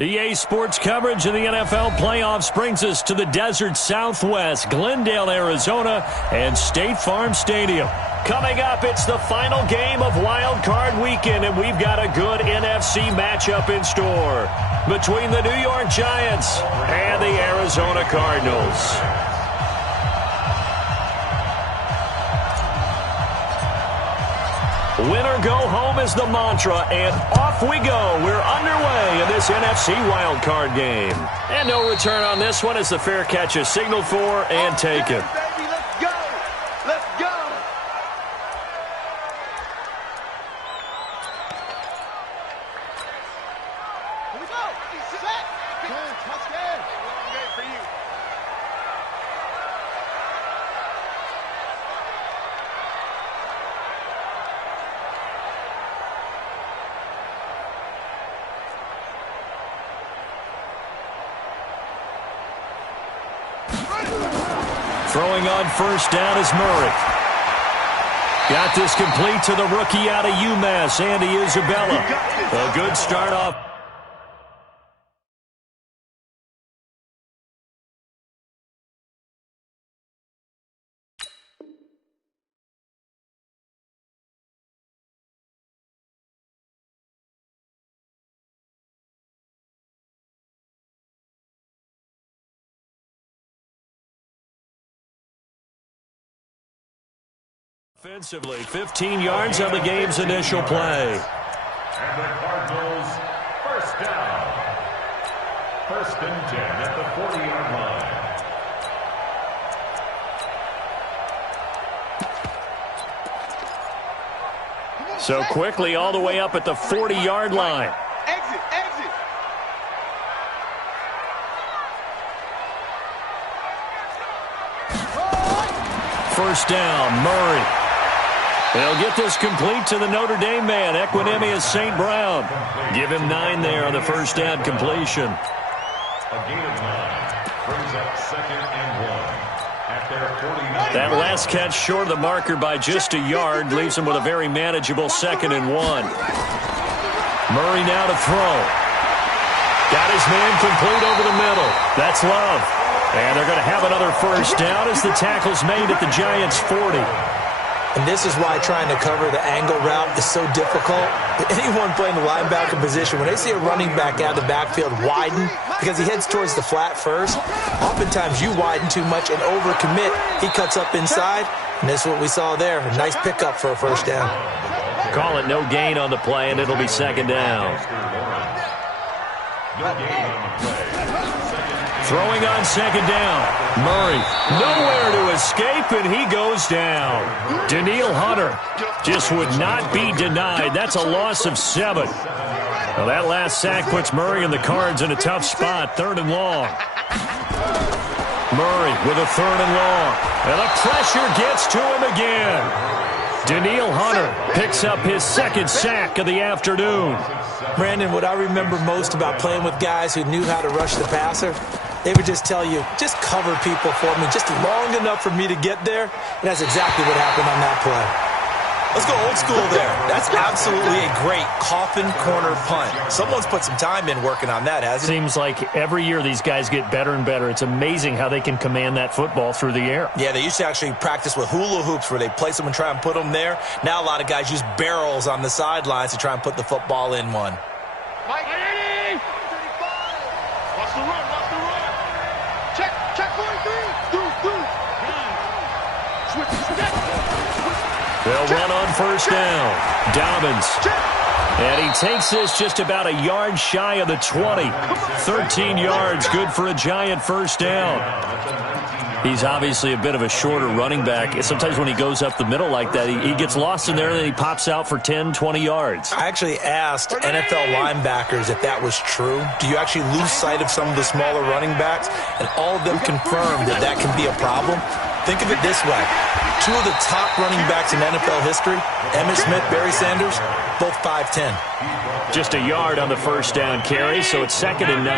EA Sports coverage of the NFL playoffs brings us to the desert Southwest, Glendale, Arizona, and State Farm Stadium. Coming up, it's the final game of Wild Card Weekend, and we've got a good NFC matchup in store between the New York Giants and the Arizona Cardinals. Win or go home is the mantra, and off we go. We're underway in this NFC wildcard game. And no return on this one as the fair catch is signaled for and taken. Baby, let's go. Let's go. Here we go. Set. Good. Touchdown. Long game for you. Throwing on first down is Murray. Got this complete to the rookie out of UMass, Andy Isabella. A good start off. Offensively, 15 yards on the game's initial play. And the Cardinals, first down. First and 10 at the 40-yard line. So quickly all the way up at the 40-yard line. Exit, exit. First down, Murray. They'll get this complete to the Notre Dame man, Equinemius St. Brown. Give him 9 there on the first down completion. A gain of 9 brings up second and 1 at their 49. That last catch short of the marker by just a yard leaves him with a very manageable second and 1. Murray now to throw. Got his man complete over the middle. That's Love. And they're going to have another first down as the tackle's made at the Giants' 40. And this is why trying to cover the angle route is so difficult. Anyone playing the linebacker position, when they see a running back out of the backfield widen because he heads towards the flat first, oftentimes you widen too much and overcommit. He cuts up inside, and that's what we saw there. A nice pickup for a first down. Call it no gain on the play, and it'll be second down. No gain on the play. Throwing on second down. Murray, nowhere to escape, and he goes down. Daniil Hunter just would not be denied. That's a loss of 7. Well, that last sack puts Murray and the Cards in a tough spot. 3rd and long. Murray with a 3rd and long. And the pressure gets to him again. Daniil Hunter picks up his 2nd sack of the afternoon. Brandon, what I remember most about playing with guys who knew how to rush the passer, they would just tell you, just cover people for me, just long enough for me to get there. And that's exactly what happened on that play. Let's go old school there. That's absolutely a great coffin corner punt. Someone's put some time in working on that, hasn't it? Seems like every year these guys get better and better. It's amazing how they can command that football through the air. Yeah, they used to actually practice with hula hoops where they place them and try and put them there. Now a lot of guys use barrels on the sidelines to try and put the football in one. Mike, 35. Watch the run, watch the run. Check 43. Through. Switch. They'll run on first down. Dobbins. And he takes this just about a yard shy of the 20. 13 yards, good for a Giant first down. He's obviously a bit of a shorter running back. Sometimes when he goes up the middle like that, he gets lost in there and then he pops out for 10, 20 yards. I actually asked NFL linebackers if that was true. Do you actually lose sight of some of the smaller running backs? And all of them confirmed that that can be a problem. Think of it this way. 2 of the top running backs in NFL history, Emmitt Smith, Barry Sanders, both 5'10". Just a yard on the first down carry, so it's 2nd and 9.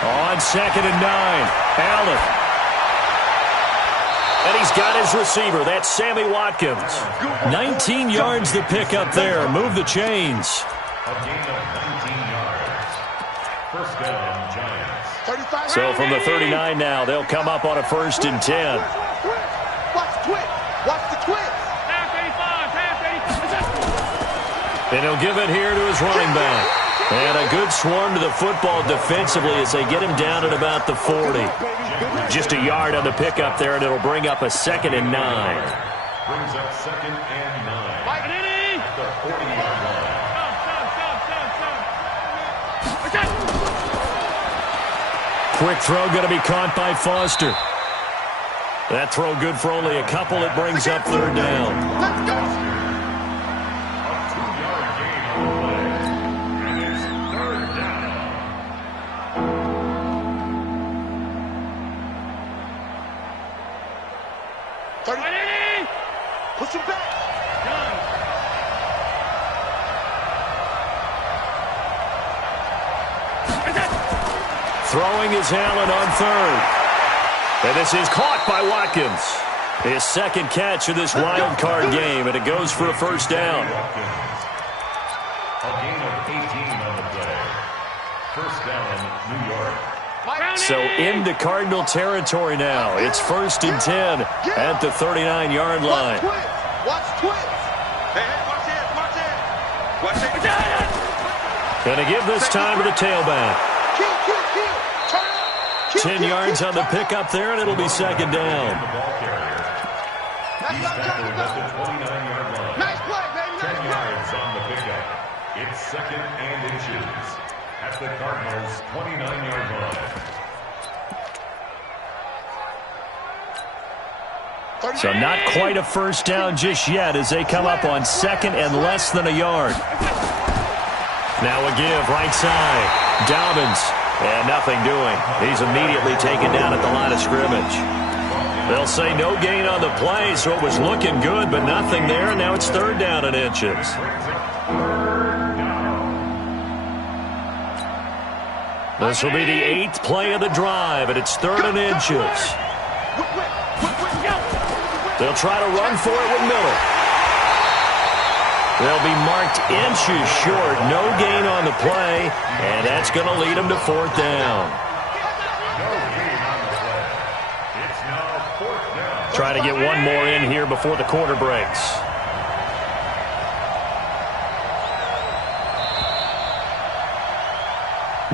On 2nd and 9, Allen. And he's got his receiver. That's Sammy Watkins. 19 yards to pick up there. Move the chains. A gain of 19 yards. First down, Giants. So from the 39 now, they'll come up on a 1st and 10. Watch the twist. Watch the twist. And he'll give it here to his running back. And a good swarm to the football defensively as they get him down at about the 40. Just a yard on the pickup there, and it'll bring up a 2nd and 9. Brings up 2nd and 9. At the 40-yard line. Quick throw going to be caught by Foster. That throw good for only a couple. It brings up 3rd down. Let's go. A 2-yard gain on the play. And it's 3rd down. Push him back. Throwing is Allen on 3rd. And this is caught by Watkins. His 2nd catch of this wild card game, and it goes for a 1st down. A gain of 18 on the play. 1st down, New York. So into Cardinal territory now. It's 1st and 10 at the 39-yard line. Watch twist. Hey, watch it. Watch it. Watch it. Gonna give this time to the tailback. Kill. Turn up. 10 yards on the pickup there, and it'll be 2nd down. The ball carrier. He's tackled at the 29-yard line. Nice play, baby. 10 Nice play. yards on the pickup. It's 2nd and inches at the Cardinals' 29-yard line. So not quite a 1st down just yet as they come up on 2nd and less than a yard. Now a give right side. Dobbins. And nothing doing. He's immediately taken down at the line of scrimmage. They'll say no gain on the play, so it was looking good, but nothing there, and now it's 3rd down and inches. This will be the 8th play of the drive, and it's 3rd and inches. They'll try to run for it with Miller. They'll be marked inches short. No gain on the play, and that's going to lead them to 4th down. Try to get one more in here before the quarter breaks.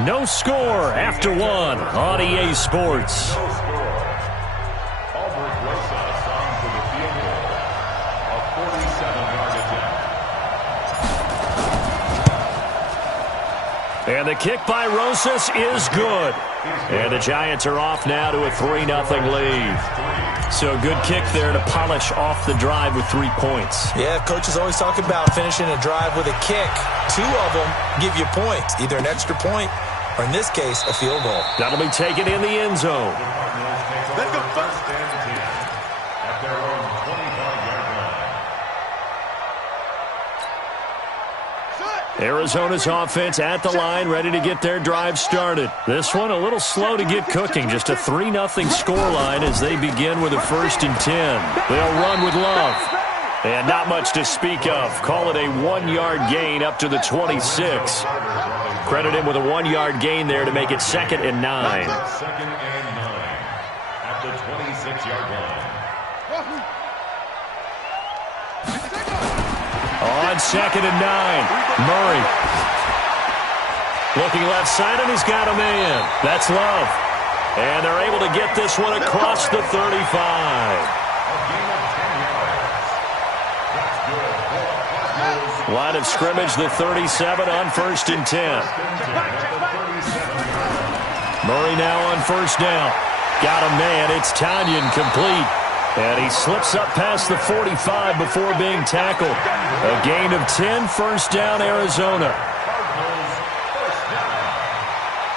No score after 1 on EA Sports. And the kick by Rosas is good. And the Giants are off now to a 3-0 lead. So good kick there to polish off the drive with 3 points. Yeah, coaches always talk about finishing a drive with a kick. 2 of them give you points, either an extra point or, in this case, a field goal. That'll be taken in the end zone. Let's go. First and 10 at their own 25-yard line. Arizona's offense at the line, ready to get their drive started. This one a little slow to get cooking. Just a 3-0 scoreline as they begin with a 1st and 10. They'll run with Love. And not much to speak of. Call it a 1-yard gain up to the 26. Credit him with a 1-yard gain there to make it 2nd and 9. 2nd and 9 at the 26-yard line. On 2nd and 9, Murray. Looking left side, and he's got a man. That's Love. And they're able to get this one across the 35. Line of scrimmage, the 37 on 1st and 10. Murray now on 1st down. Got a man. It's Tanyan complete. And he slips up past the 45 before being tackled. A gain of 10, 1st down, Arizona.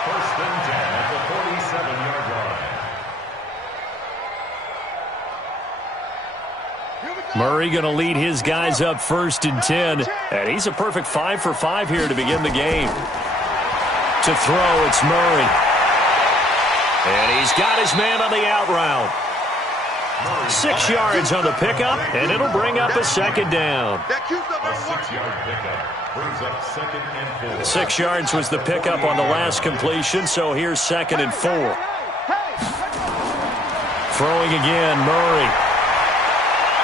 First and 10 at the 47-yard line. Murray going to lead his guys up 1st and 10. And he's a perfect 5 for 5 here to begin the game. To throw, it's Murray. And he's got his man on the out route. 6 yards on the pickup, and it'll bring up a second down. A 6-yard pickup brings up 2nd and 4. 6 yards was the pickup on the last completion, so here's 2nd and 4. Throwing again, Murray.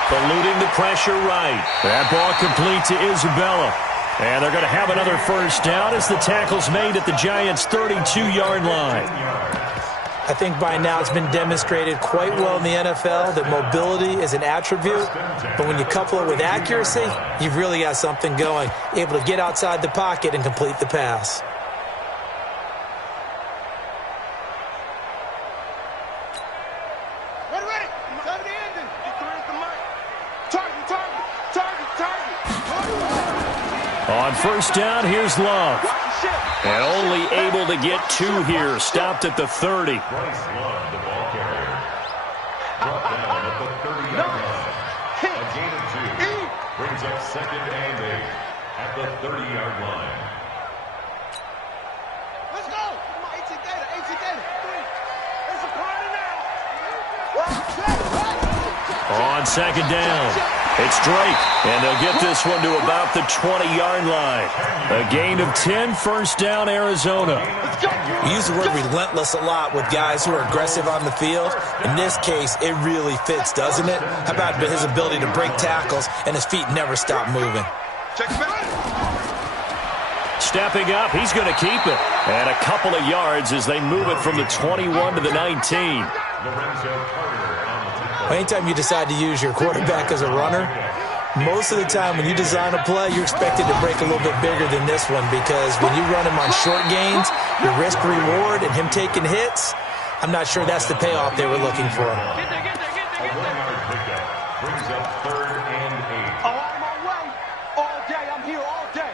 Eluding the pressure right. That ball complete to Isabella. And they're going to have another first down as the tackle's made at the Giants' 32-yard line. I think by now it's been demonstrated quite well in the NFL that mobility is an attribute, but when you couple it with accuracy, you've really got something going, able to get outside the pocket and complete the pass. Ready. Time to end it. Where's the mark? Target. On first down, here's Love. And only able to get 2 here. Stopped at the 30. Bryce Love, the ball carrier. Brought down at the 30-yard line. A gain of 2. Brings up 2nd and 8 at the 30-yard line. Let's go. Come on, 18 data. 3. It's a party now. On second down, it's Drake. And they'll get this one to about the 20-yard line. A gain of 10, first down, Arizona. We use the word relentless a lot with guys who are aggressive on the field. In this case, it really fits, doesn't it? How about his ability to break tackles and his feet never stop moving? Stepping up, he's going to keep it. And a couple of yards as they move it from the 21 to the 19. Anytime you decide to use your quarterback as a runner, most of the time when you design a play, you're expected to break a little bit bigger than this one, because when you run him on short gains, your risk-reward and him taking hits, I'm not sure that's the payoff they were looking for. A 1-yard pickup brings up 3rd and 8. Oh, I'm on my way. All day. I'm here all day.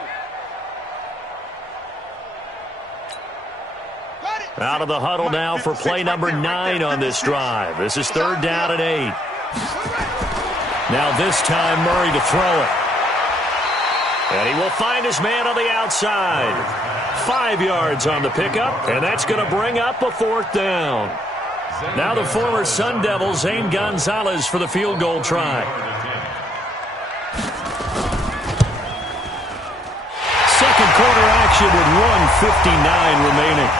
Out of the huddle now for play number 9 on this drive. This is 3rd down and 8. Now this time Murray to throw it. And he will find his man on the outside. 5 yards on the pickup, and that's going to bring up a 4th down. Now the former Sun Devil, Zane Gonzalez, for the field goal try. Second quarter action with 1:59 remaining.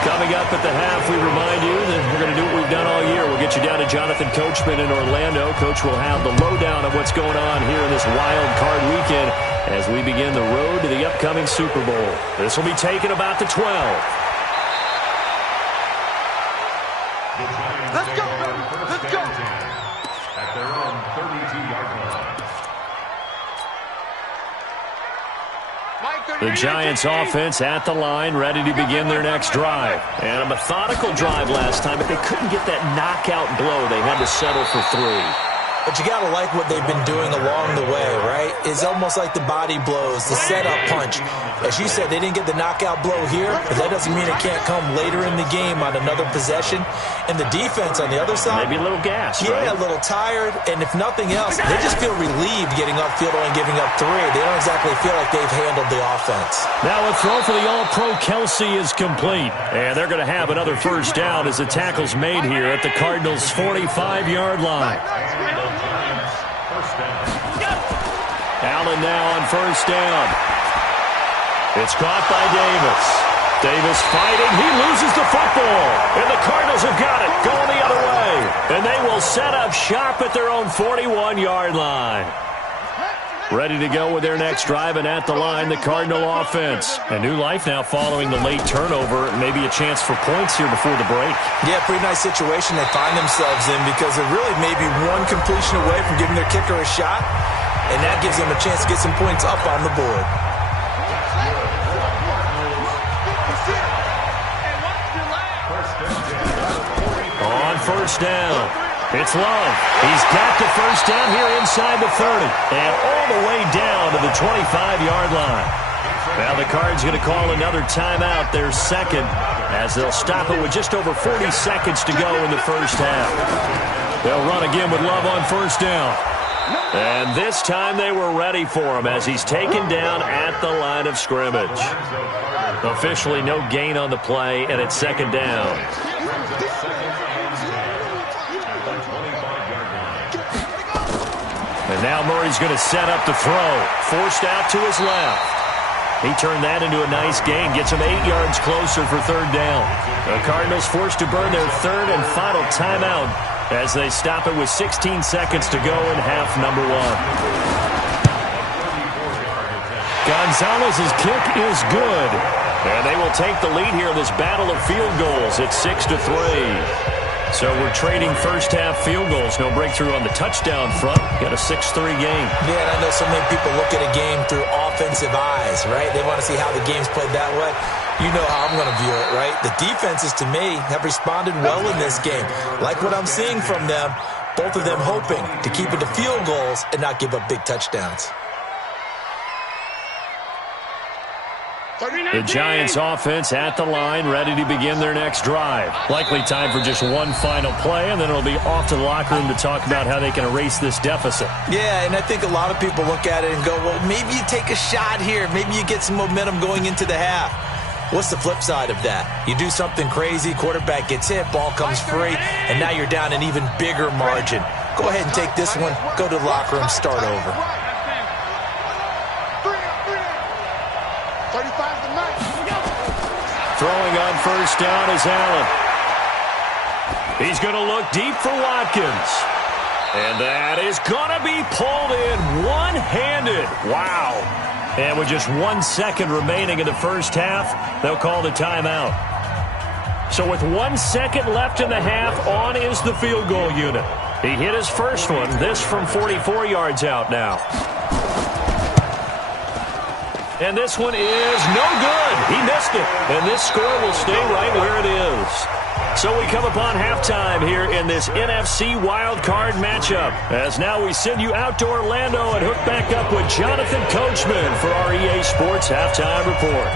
Coming up at the half, we remind you that we're going to do what we've done all year. We'll get you down to Jonathan Coachman in Orlando. Coach will have the lowdown of what's going on here in this wild card weekend as we begin the road to the upcoming Super Bowl. This will be taken about the 12. Let's go, baby. Let's go. At their own 32-yard line. The Giants offense at the line, ready to begin their next drive. And a methodical drive last time, but they couldn't get that knockout blow. They had to settle for 3. But you got to like what they've been doing along the way, right? It's almost like the body blows, the setup punch. As you said, they didn't get the knockout blow here, but that doesn't mean it can't come later in the game on another possession. And the defense on the other side, maybe a little gas, yeah, right? A little tired. And if nothing else, they just feel relieved getting upfield and giving up 3. They don't exactly feel like they've handled the offense. Now a throw for the All-Pro Kelsey is complete. And they're going to have another first down as the tackle's made here at the Cardinals' 45-yard line. Allen now on first down. It's caught by Davis. Davis fighting. He loses the football. And the Cardinals have got it. Going the other way. And they will set up shop at their own 41-yard line. Ready to go with their next drive, and at the line, the Cardinal offense. A new life now following the late turnover. Maybe a chance for points here before the break. Yeah, pretty nice situation they find themselves in, because they're really maybe one completion away from giving their kicker a shot, and that gives them a chance to get some points up on the board. On first down, it's Love. He's got the first down here inside the 30 and all the way down to the 25-yard line. Now the Cards going to call another timeout, their second, as they'll stop it with just over 40 seconds to go in the first half. They'll run again with Love on first down. And this time they were ready for him as he's taken down at the line of scrimmage. Officially no gain on the play, and it's second down. And now Murray's going to set up to throw. Forced out to his left. He turned that into a nice gain. Gets him 8 yards closer for third down. The Cardinals forced to burn their third and final timeout as they stop it with 16 seconds to go in half number 1. Gonzalez's kick is good. And they will take the lead here in this battle of field goals at 6-3. So we're trading first-half field goals. No breakthrough on the touchdown front. Got a 6-3 game. Yeah, and I know so many people look at a game through offensive eyes, right? They want to see how the game's played that way. You know how I'm going to view it, right? The defenses, to me, have responded well in this game. Like what I'm seeing from them, both of them hoping to keep it to field goals and not give up big touchdowns. The Giants offense at the line, ready to begin their next drive. Likely time for just one final play, and then it'll be off to the locker room to talk about how they can erase this deficit. Yeah, and I think a lot of people look at it and go, well, maybe you take a shot here. Maybe you get some momentum going into the half. What's the flip side of that? You do something crazy, quarterback gets hit, ball comes free, and now you're down an even bigger margin. Go ahead and take this one, go to the locker room, start over. 35 to 9. Throwing on first down is Allen. He's going to look deep for Watkins. And that is going to be pulled in one-handed. Wow. And with just 1 second remaining in the first half, they'll call the timeout. So with 1 second left in the half, on is the field goal unit. He hit his first one, this from 44 yards out now. And this one is no good. He missed it. And this score will stay right where it is. So we come upon halftime here in this NFC wildcard matchup. As now we send you out to Orlando and hook back up with Jonathan Coachman for our EA Sports Halftime Report.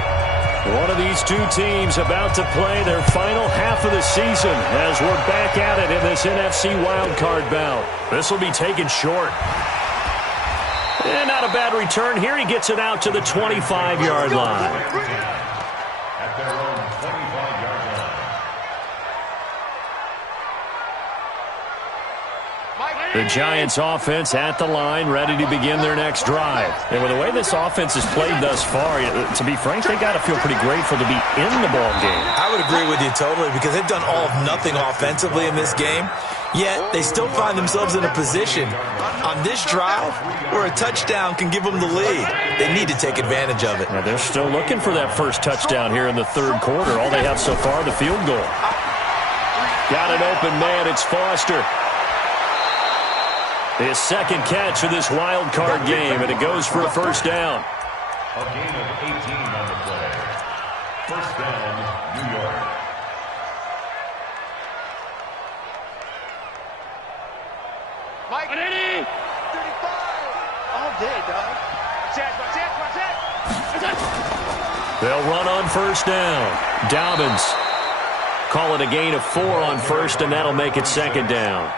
One of these two teams about to play their final half of the season as we're back at it in this NFC wildcard bout. This will be taken short. And not a bad return here. He gets it out to the 25-yard line. At their own 25-yard line. The Giants offense at the line, ready to begin their next drive. And with the way this offense has played thus far, to be frank, they got to feel pretty grateful to be in the ball game. I would agree with you totally because they've done all of nothing offensively in this game. Yet they still find themselves in a position on this drive where a touchdown can give them the lead. They need to take advantage of it. Now they're still looking for that first touchdown here in the third quarter. All they have so far, the field goal. Got an open man. It's Foster. His second catch of this wild card game, and it goes for a first down. A gain of 18 on the play. First down, New York. Mike. 35. All day, dog. They'll run on first down. Dobbins. Call it a gain of 4 on first, and that'll make it second down.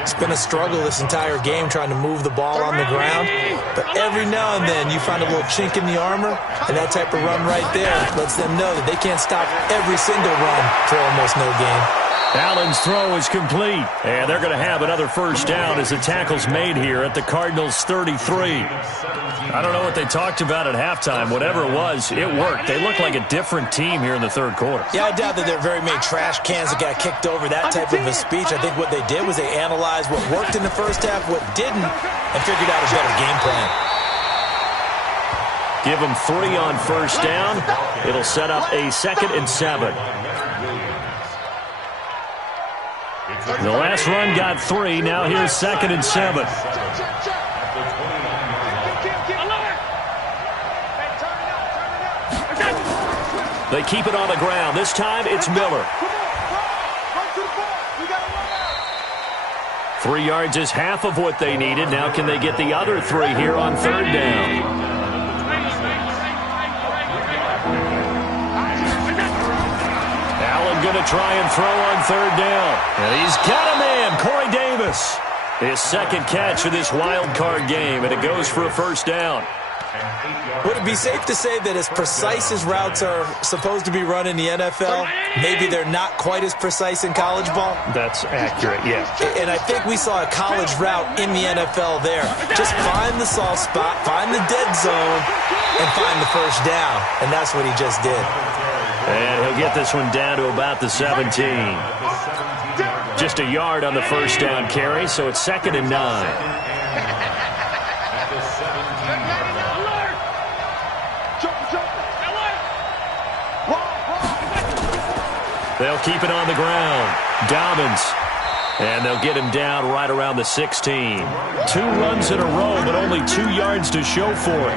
It's been a struggle this entire game trying to move the ball on the ground. But every now and then you find a little chink in the armor, and that type of run right there lets them know that they can't stop every single run for almost no gain. Allen's throw is complete, and they're going to have another first down as the tackle's made here at the Cardinals' 33. I don't know what they talked about at halftime. Whatever it was, it worked. They look like a different team here in the third quarter. Yeah, I doubt that there are very many trash cans that got kicked over, that type of a speech. I think what they did was they analyzed what worked in the first half, what didn't, and figured out a better game plan. Give them 3 on first down. It'll set up a 2nd and 7. The last run got 3. Now here's 2nd and 7. They keep it on the ground. This time it's Miller. 3 yards is half of what they needed. Now can they get the other 3 here on third down? Allen going to try and throw on third down. And he's got a man, Corey Davis. His second catch of this wild card game, and it goes for a first down. Would it be safe to say that as precise as routes are supposed to be run in the NFL, maybe they're not quite as precise in college ball? That's accurate, yeah. And I think we saw a college route in the NFL there. Just find the soft spot, find the dead zone, and find the first down. And that's what he just did. And he'll get this one down to about the 17. Just a yard on the first down carry, so it's 2nd and 9. They'll keep it on the ground. Dobbins. And they'll get him down right around the 16. 2 runs in a row, but only 2 yards to show for it.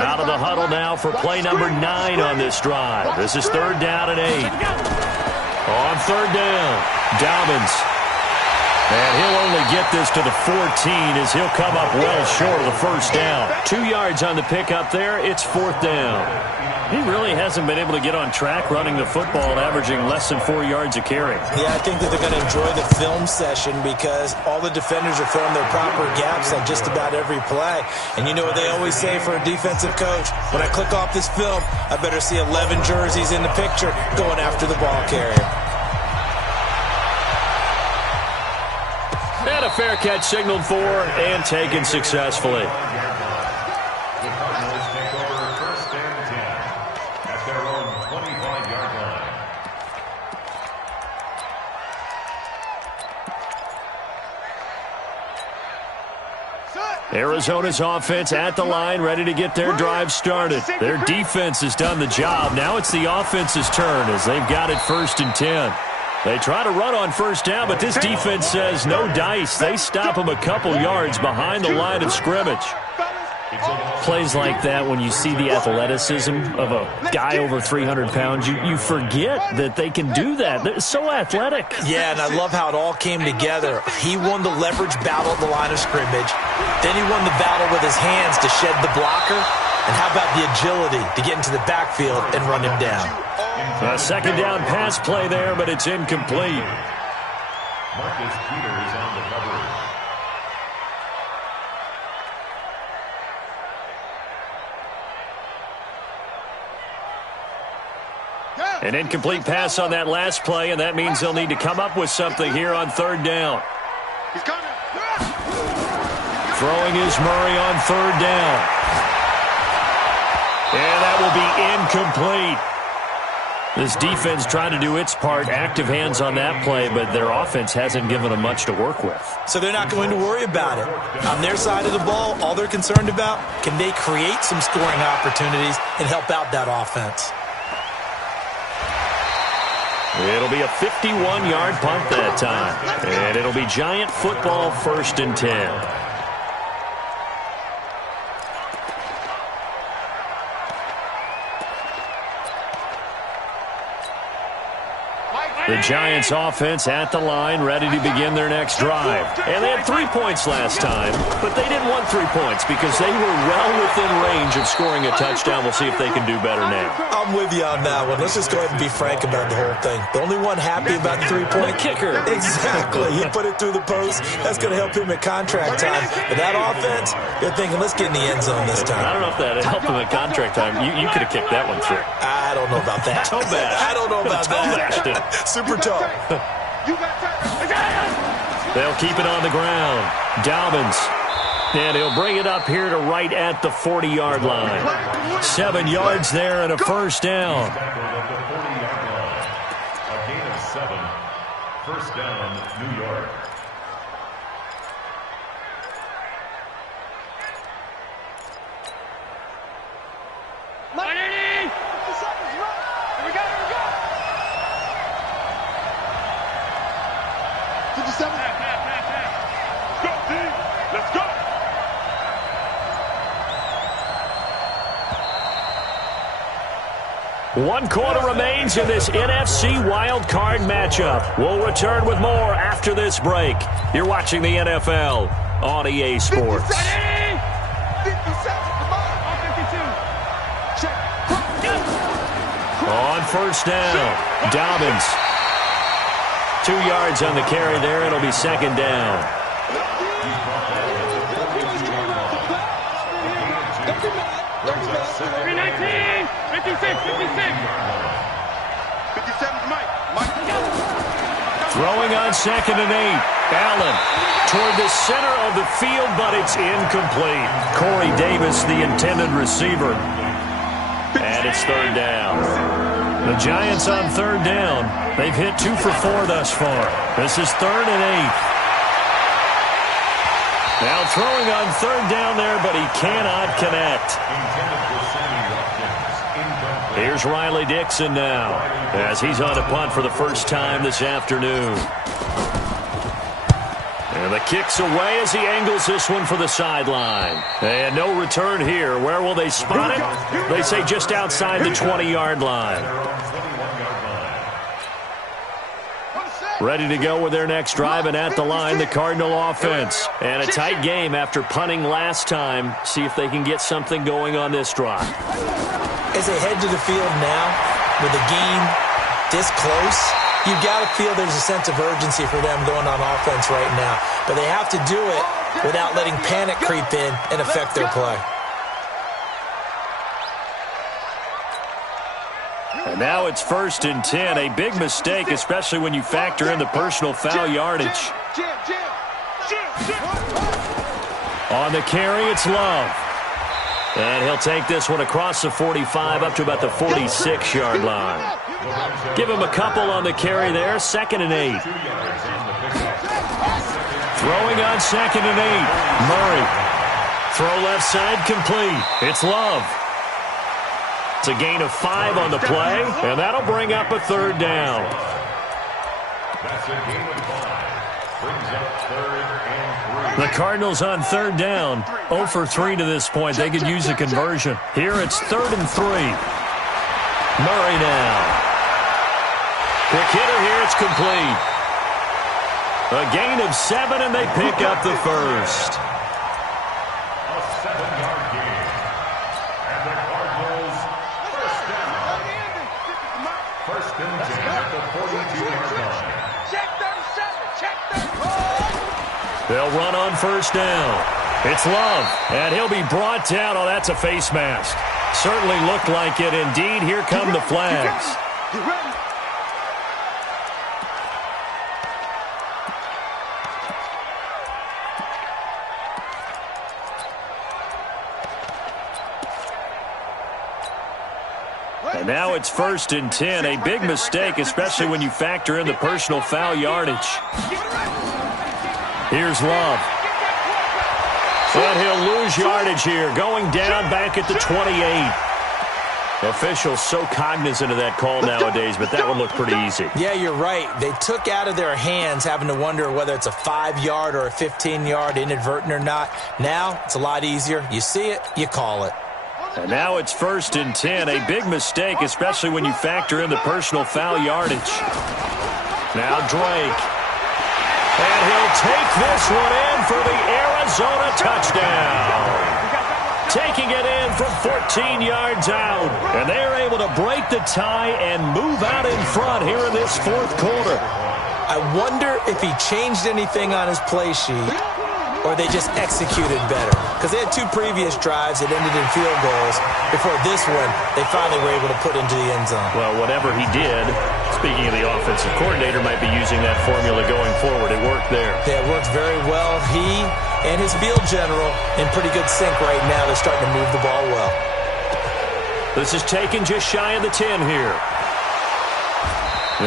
Out of the huddle now for play number 9 on this drive. This is 3rd down and 8. On 3rd down, Dobbins. And he'll only get this to the 14 as he'll come up well short of the first down. 2 yards on the pickup there. It's 4th down. He really hasn't been able to get on track running the football, averaging less than 4 yards a carry. Yeah, I think that they're going to enjoy the film session because all the defenders are filling their proper gaps on just about every play. And you know what they always say for a defensive coach? When I click off this film, I better see 11 jerseys in the picture going after the ball carrier. And a fair catch signaled for and taken successfully. The Cardinals take over 1st and 10 at their own 25-yard line. Arizona's offense at the line, ready to get their drive started. Their defense has done the job. Now it's the offense's turn as they've got it 1st and 10. They try to run on first down, but this defense says no dice. They stop them a couple yards behind the line of scrimmage. Plays like that, when you see the athleticism of a guy over 300 pounds, you forget that they can do that. They're so athletic. Yeah, and I love how it all came together. He won the leverage battle at the line of scrimmage. Then he won the battle with his hands to shed the blocker. And how about the agility to get into the backfield and run him down? A 2nd down pass play there, but it's incomplete. Marcus Peters on the coverage. An incomplete pass on that last play, and that means they'll need to come up with something here on 3rd down. Throwing is Murray on 3rd down. And that will be incomplete. This defense trying to do its part, active hands on that play, but their offense hasn't given them much to work with. So they're not going to worry about it. On their side of the ball, all they're concerned about, can they create some scoring opportunities and help out that offense? It'll be a 51-yard punt that time. And it'll be Giant football 1st and 10. The Giants offense at the line, ready to begin their next drive. And they had 3 points last time, but they didn't want 3 points because they were well within range of scoring a touchdown. We'll see if they can do better now. I'm with you on that one. Let's just go ahead and be frank about the whole thing. The only one happy about the 3-point kicker. Exactly. He put it through the post. That's going to help him at contract time. But that offense, they're thinking, let's get in the end zone this time. I don't know if that helped him at contract time. You could have kicked that one through. I don't know about that. I don't know about that. Super tough. They'll keep it on the ground. Dobbins. And he'll bring it up here to right at the 40-yard line. 7 yards there and a first down. A gain of 7. First down, New York. Let's go. One quarter remains in this NFC wildcard matchup. We'll return with more after this break. You're watching the NFL on EA Sports. 57, come on. 52. On first down, Dobbins. 2 yards on the carry there. It'll be second down. 319, 56, 56. 57's Mike. Throwing on 2nd and 8. Allen toward the center of the field, but it's incomplete. Corey Davis, the intended receiver. And it's 3rd down. The Giants on 3rd down. They've hit 2 for 4 thus far. This is 3rd and 8. Now throwing on 3rd down there, but he cannot connect. Here's Riley Dixon now, as he's on a punt for the first time this afternoon. And the kick's away as he angles this one for the sideline. And no return here. Where will they spot it? They say just outside the 20-yard line. Ready to go with their next drive, and at the line, the Cardinal offense. And a tight game after punting last time. See if they can get something going on this drive. As they head to the field now, with the game this close, you've got to feel there's a sense of urgency for them going on offense right now. But they have to do it without letting panic creep in and affect their play. And now it's 1st and 10. A big mistake, especially when you factor in the personal foul yardage. On the carry, it's Love. And he'll take this one across the 45 up to about the 46-yard line. Give him a couple on the carry there. 2nd and 8. Throwing on 2nd and 8. Murray. Throw left side complete. It's Love. It's a gain of 5 on the play, and that'll bring up a 3rd down. That's a gain of 5. Brings up 3rd and 3. The Cardinals on 3rd down. 0 for 3 to this point. They could use a conversion. Here it's 3rd and 3. Murray now. Quick hitter here. It's complete. A gain of 7, and they pick up the first. A 7-yard gain. And the Cardinals first down. 1st and 10 at the 42-yard line. Check 37, check 37. They'll run on 1st down. It's Love, and he'll be brought down. Oh, that's a face mask. Certainly looked like it. Indeed, here come the flags. Get ready. And now it's 1st and 10. A big mistake, especially when you factor in the personal foul yardage. Here's Love. And he'll lose yardage here, going down back at the 28. Officials so cognizant of that call nowadays, but that one looked pretty easy. Yeah, you're right. They took out of their hands having to wonder whether it's a 5-yard or a 15-yard, inadvertent or not. Now it's a lot easier. You see it, you call it. And now it's 1st and 10. A big mistake, especially when you factor in the personal foul yardage. Now Drake. And he'll take this one in for the Arizona touchdown. Taking it in from 14 yards out. And they're able to break the tie and move out in front here in this 4th quarter. I wonder if he changed anything on his play sheet or they just executed better. Because they had 2 previous drives that ended in field goals. Before this one, they finally were able to put into the end zone. Well, whatever he did, speaking of the offensive coordinator, might be using that formula going forward. It worked there. Yeah, it worked very well. He and his field general in pretty good sync right now. They're starting to move the ball well. This is taken just shy of the 10 here.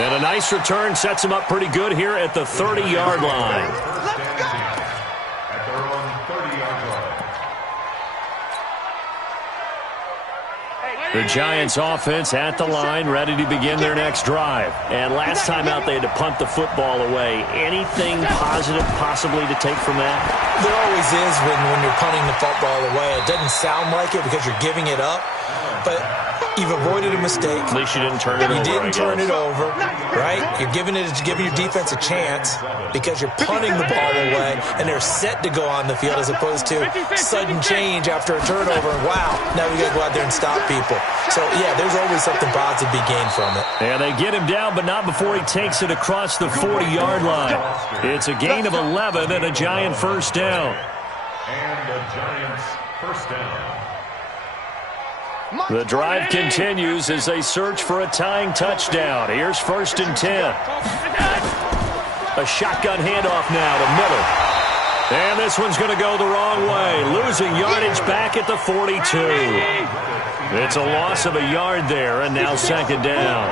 And a nice return sets him up pretty good here at the 30-yard line. The Giants offense at the line, ready to begin their next drive. And last time out, they had to punt the football away. Anything positive possibly to take from that? There always is when you're punting the football away. It doesn't sound like it because you're giving it up. But You've avoided a mistake. At least you didn't turn it over. You didn't turn it over, right? You're giving your defense a chance because you're punting the ball away, and they're set to go on the field as opposed to sudden change after a turnover. And wow, now we got to go out there and stop people. So, yeah, there's always something positive to be gained from it. And they get him down, but not before he takes it across the 40-yard line. It's a gain of 11 and a Giant first down. And the Giants first down. The drive continues as they search for a tying touchdown. Here's 1st and 10. A shotgun handoff now to Miller. And this one's going to go the wrong way. Losing yardage back at the 42. It's a loss of a yard there, and now 2nd down.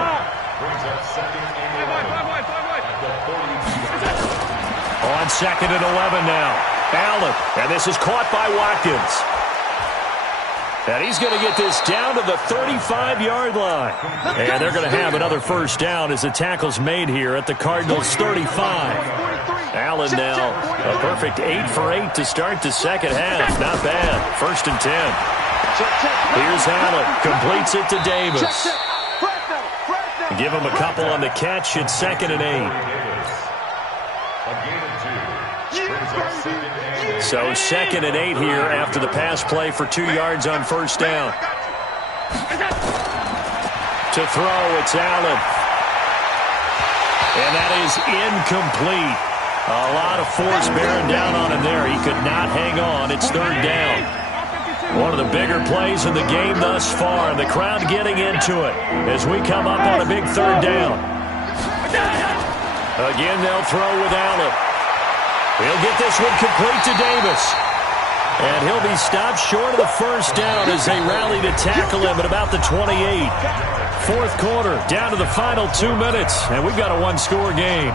On 2nd and 11 now. Allen, and this is caught by Watkins. And he's going to get this down to the 35-yard line. And they're going to have another first down as the tackle's made here at the Cardinals' 35. Allen now a perfect 8 for 8 to start the second half. Not bad. 1st and 10. Here's Allen. Completes it to Davis. Give him a couple on the catch. It's 2nd and 8. So 2nd and 8 here after the pass play for 2 yards on first down. To throw, it's Allen. And that is incomplete. A lot of force bearing down on him there. He could not hang on. It's 3rd down. One of the bigger plays in the game thus far. And the crowd getting into it as we come up on a big 3rd down. Again, they'll throw with Allen. He'll get this one complete to Davis. And he'll be stopped short of the first down as they rally to tackle him at about the 28. 4th quarter, down to the final 2 minutes, and we've got a one-score game.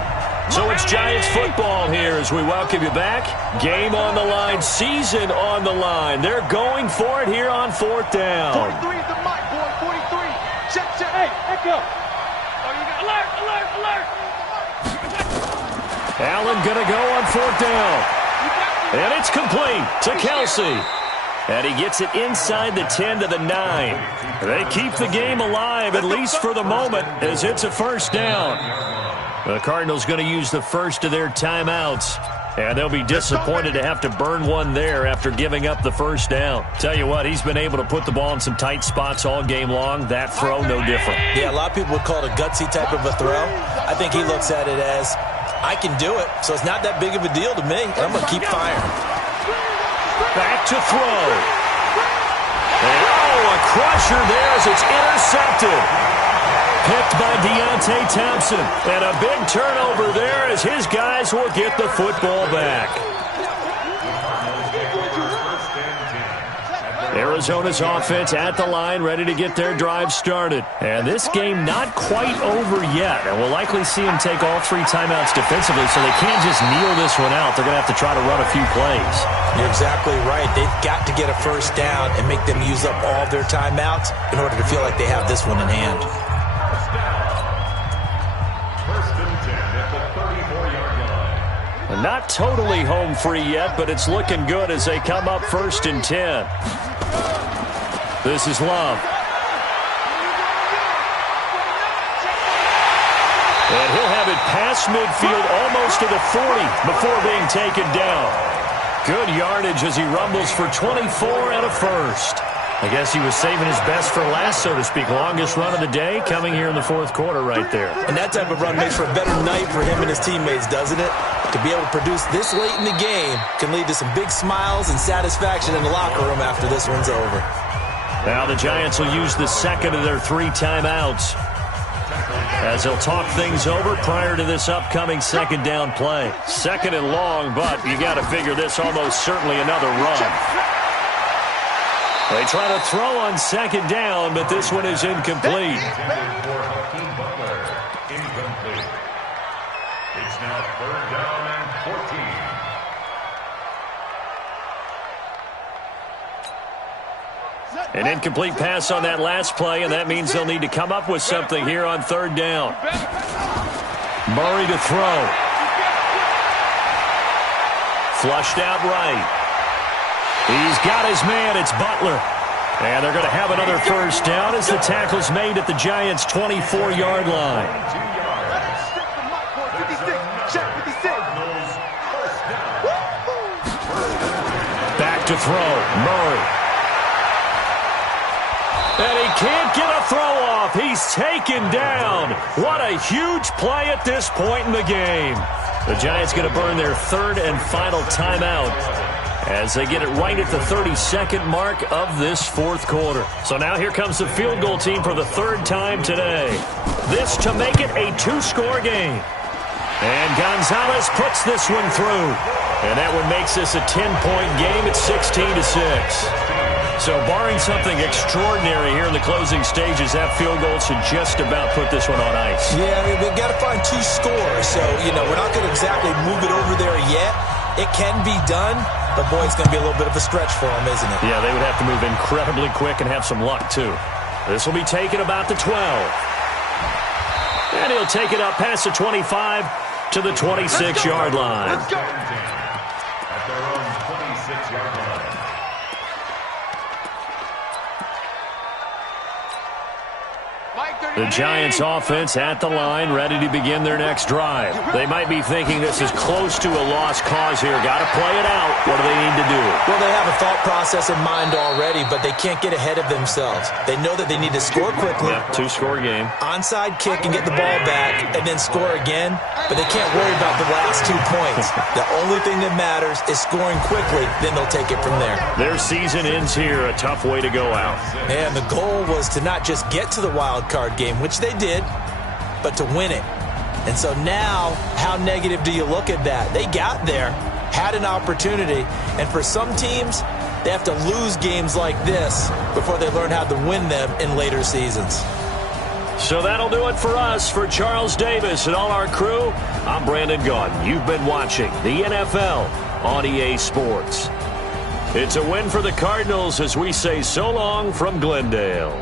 So it's Giants football here as we welcome you back. Game on the line, season on the line. They're going for it here on 4th down. 43 is the mic, boy. 43. Check. Hey, echo. Oh, you got alert. Allen going to go on 4th down. And it's complete to Kelsey. And he gets it inside the 10 to the 9. They keep the game alive, at least for the moment, as it's a first down. The Cardinals going to use the first of their timeouts. And they'll be disappointed to have to burn one there after giving up the first down. Tell you what, he's been able to put the ball in some tight spots all game long. That throw, no different. Yeah, a lot of people would call it a gutsy type of a throw. I think he looks at it as, I can do it, so it's not that big of a deal to me. I'm going to keep firing. Back to throw. And a crusher there as it's intercepted. Picked by Deontay Thompson. And a big turnover there as his guys will get the football back. Arizona's offense at the line, ready to get their drive started. And this game not quite over yet. And we'll likely see them take all 3 timeouts defensively, so they can't just kneel this one out. They're going to have to try to run a few plays. You're exactly right. They've got to get a first down and make them use up all of their timeouts in order to feel like they have this one in hand. Not totally home free yet, but it's looking good as they come up 1st and 10. This is Love. And he'll have it past midfield almost to the 40 before being taken down. Good yardage as he rumbles for 24 and a first. I guess he was saving his best for last, so to speak. Longest run of the day coming here in the 4th quarter right there. And that type of run makes for a better night for him and his teammates, doesn't it? To be able to produce this late in the game can lead to some big smiles and satisfaction in the locker room after this one's over. Now the Giants will use the second of their 3 timeouts as they'll talk things over prior to this upcoming 2nd down play. 2nd and long, but you got to figure this almost certainly another run. They try to throw on 2nd down, but this one is incomplete. It's now 3rd down and 14. An incomplete pass on that last play, and that means they'll need to come up with something here on 3rd down. Murray to throw. Flushed out right. He's got his man. It's Butler. And they're going to have another first down as the tackle's made at the Giants' 24-yard line. Back to throw, Murray. And he can't get a throw off. He's taken down. What a huge play at this point in the game. The Giants going to burn their third and final timeout as they get it right at the 32nd mark of this fourth quarter. So now here comes the field goal team for the third time today. This to make it a two-score game. And Gonzalez puts this one through. And that one makes this a 10-point game at 16-6. So barring something extraordinary here in the closing stages, that field goal should just about put this one on ice. Yeah, I mean, we've got to find two scores. So, we're not going to exactly move it over there yet. It can be done, but boy, it's going to be a little bit of a stretch for them, isn't it? Yeah, they would have to move incredibly quick and have some luck, too. This will be taken about the 12. And he'll take it up past the 25 to the 26-yard line. At their own 26-yard line. The Giants offense at the line, ready to begin their next drive. They might be thinking this is close to a lost cause here. Got to play it out. What do they need to do? Well, they have a thought process in mind already, but they can't get ahead of themselves. They know that they need to score quickly. Yep, two-score game. Onside kick and get the ball back and then score again, but they can't worry about the last 2 points. The only thing that matters is scoring quickly, then they'll take it from there. Their season ends here. A tough way to go out. And the goal was to not just get to the wild card game, which they did, but to win it. And so now, how negative do you look at that? They got there, had an opportunity, and for some teams, they have to lose games like this before they learn how to win them in later seasons. So that'll do it for us. For Charles Davis and all our crew, I'm Brandon Gaudin. You've been watching the NFL on EA Sports. It's a win for the Cardinals as we say so long from Glendale.